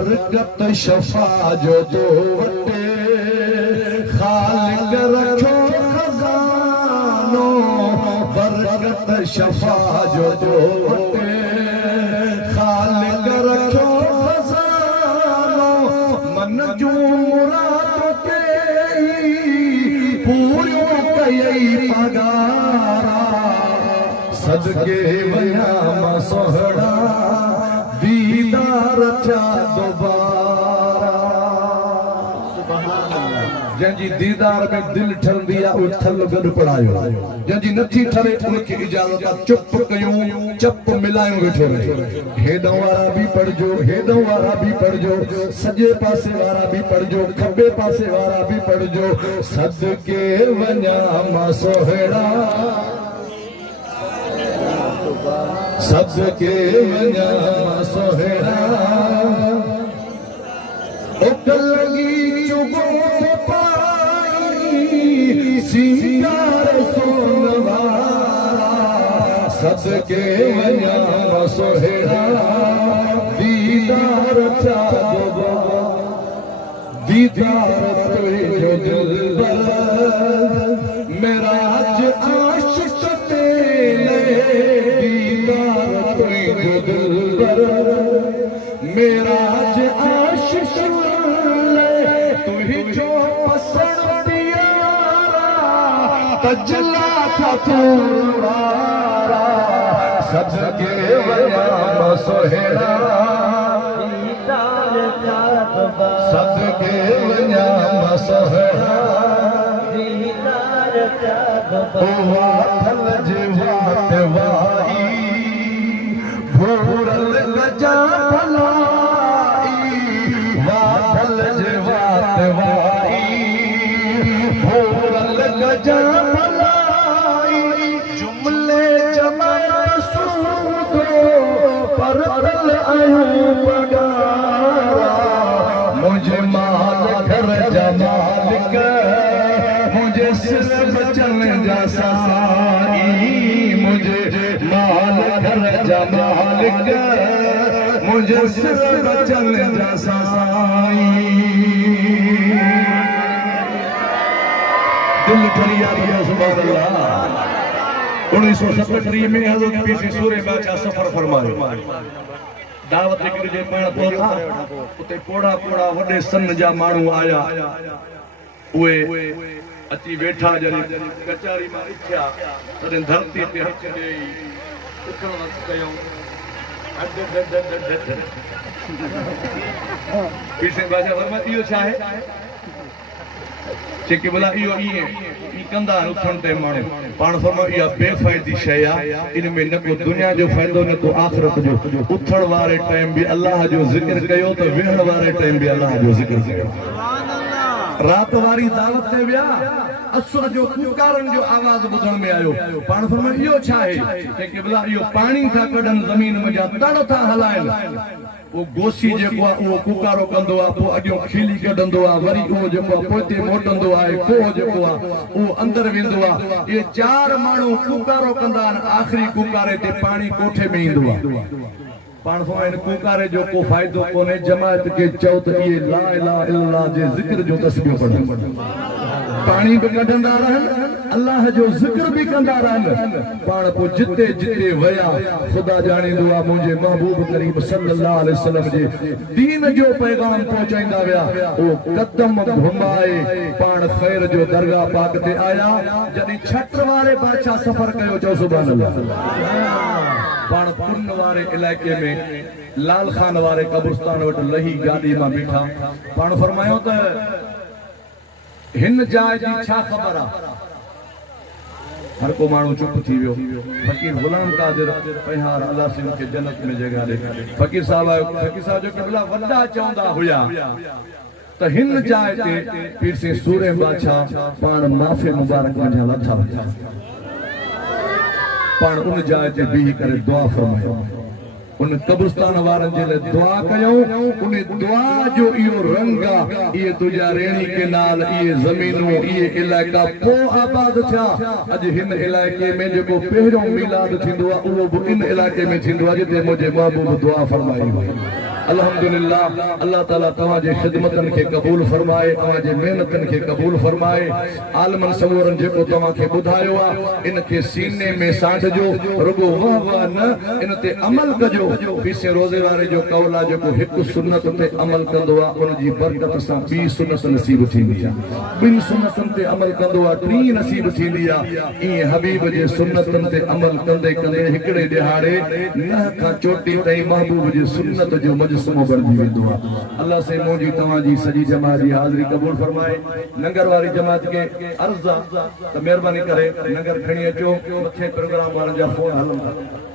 बरकत शफा जो तो वटे खालिक रखो खजानो बरकत शफा जो तो वटे खालिक रखो खजानो मन जो मुराद के पूरी कई पगारा सदके वया मसोहड़ा दीदार था दोबारा जंजी दीदार में दिल ठर दिया उस थल गड पड़ायो जंजी नथी ठरे उनकी इजाजत चुप कयूं चप मिलायूं वेठो हेडों वारा भी पढ़जो हेडों वारा भी पढ़जो सजे पासे वारा भी पढ़जो खब्बे पासे वारा भी पढ़जो सदके वया मसोहड़ा सदके वया सोहरा उकलगी चुगो पाई सिंगार सोनवारा सदके वया सोहरा दीदार था दीदार तुझो दिलबर मेरा आज आशिक तेरे मेरा आज आशिश तू ही जो पसंद प्यारा तजला था तुम्हारा सदके वया सोहरा सदके वया सोहरा वाथल जीवात वाई भूरल गजा भलाई वाथल जीवात वाई भूरल गजा भलाई जुमले जमा सूदो परतल आयूं पगारा मुझे माल घर जमालिक मुझे सिर्फ चल जा साई मुझे माल घर जमालिक मुझे सिर्फ चल जा साई दिल ठरिया दिया सुभान अल्लाह 1937 में हजरत पीर सूरे बादशाह सफर फरमायो दावत निकरी जे पाण पहुता उते पोड़ा पोड़ा वडे सन जा माण्हू आया उए अची वेठा जने कचारी मां इच्छा तॾहिं धरती ते हथ ॾेई उथण वक़्त कयूं पीर सिंह बादशाह फरमायो इहो छा आहे चेके भला इहो ईअं ई कंदा उथण ते माण्हू पाण फरमायो इहा बेफ़ाइदी शइ आहे इन में न को दुनिया जो फ़ाइदो न को आख़िरत जो उथण वारे टाइम बि अल्लाह जो ज़िक्र कयो त वेहण वारे टाइम बि अल्लाह जो ज़िक्र कयो रात वारी दावत ते विया असुर जो पुकारन जो आवाज ॿुधण में आयो पाण फरमायो इहो छा आहे चेके भला इहो पाणी था कढन ज़मीन में जा तड़ था हलाइन वो गोसी जेको आहे उहो पुकारो कंदो आहे पोइ अॻियों खीली कढंदो आहे वरी उहो जेको आहे पोइते मोटंदो आहे कोह जेको आहे उहो अंदर वेंदो आहे इहे चार माण्हू पुकारो कंदा आहिनि आख़िरी पुकारे ते पाणी कोठे में ईंदो आहे पाण फरमाइनि पुकारे जो को फ़ाइदो कोन्हे जमायत खे चओ त इहे ला इलाहा इल्लल्लाह जे ज़िक्र जो तस्बीह पढ़नि पाणी बि कढंदा रहनि अल्लाह जो ज़िक्र बि कंदा रहनि पाण पोइ जिते जिते विया ख़ुदा ॼाणींदो आहे मुंहिंजे महबूब करीम सल्लल्लाहु अलैहि वसल्लम जे दीन जो पैगाम पहुचाईंदा विया उहो कदम घुमाए पाण ख़ैर जो दरगाह पाक ते आया जॾहिं छट वारे बादशाह सफ़र कयो चओ सुभान अल्लाह पाण पुन वारे इलाइक़े में लाल खान वारे कब्रिस्तान वटि लही गाॾी मां बीठा पाण फरमायो त हिन जाइ जी छा ख़बर आहे हर को माण्हू चुप थी वियो फ़कीर गुलाम कादिर पहियार अल्लाह सिंह खे जन्नत में जगह ॾे फ़कीर साहब जो क़िबला वॾा चवंदा हुया त हिन जाइ ते पीर सिंह सूरे बादशाह पाण माफ़े मुबारक वञा लथा पाण उन जाइ ते बीही करे दुआ फरमायो उन कब्रिस्तान वारनि जे लाइ दुआ कयूं उन दुआ जो इहो रंग आहे इहे तुंहिंजा रेणी केनाल इहे ज़मीनूं इहे इलाइक़ा पोइ आबाद थिया अॼु हिन इलाइक़े में जेको पहिरियों मिलाद थींदो आहे उहो बि इन इलाइक़े में थींदो आहे जिते मुंहिंजे महबूब दुआ फरमाई हुई अल्हम्दुलिल्लाह अल्लाह ताला तवाजे खिदमतन के कबूल फरमाए तवाजे मेहनतन के कबूल फरमाए आलमन सवरन जेको तवा के बुधायो आ इनके सीने में साठ जो रुगो वाह वाह न इन ते अमल कजो पीसे रोजे वारे जो कौला जेको हिक सुन्नत ते अमल कंदो आ उन जी बरकत सां बी सुन्नत नसीब थींदी आ बिन सुन्नतन ते अमल कंदो आ टी नसीब थींदी आ ई हबीब जे सुन्नतन ते अमल कंदे कंदे हिकड़े दिहाड़े नह का चोटी ताईं महबूब जे सुन्नत जो मजसमो बणजी वेंदो आ अल्लाह से मोजी तवा जी सजी जमात जी हाज़िरी कबूल फरमाए नंगर वारी जमात के अर्ज़ त मेहरबानी करे नंगर खणी अचो मथे प्रोग्राम वारन जा फोन हलन था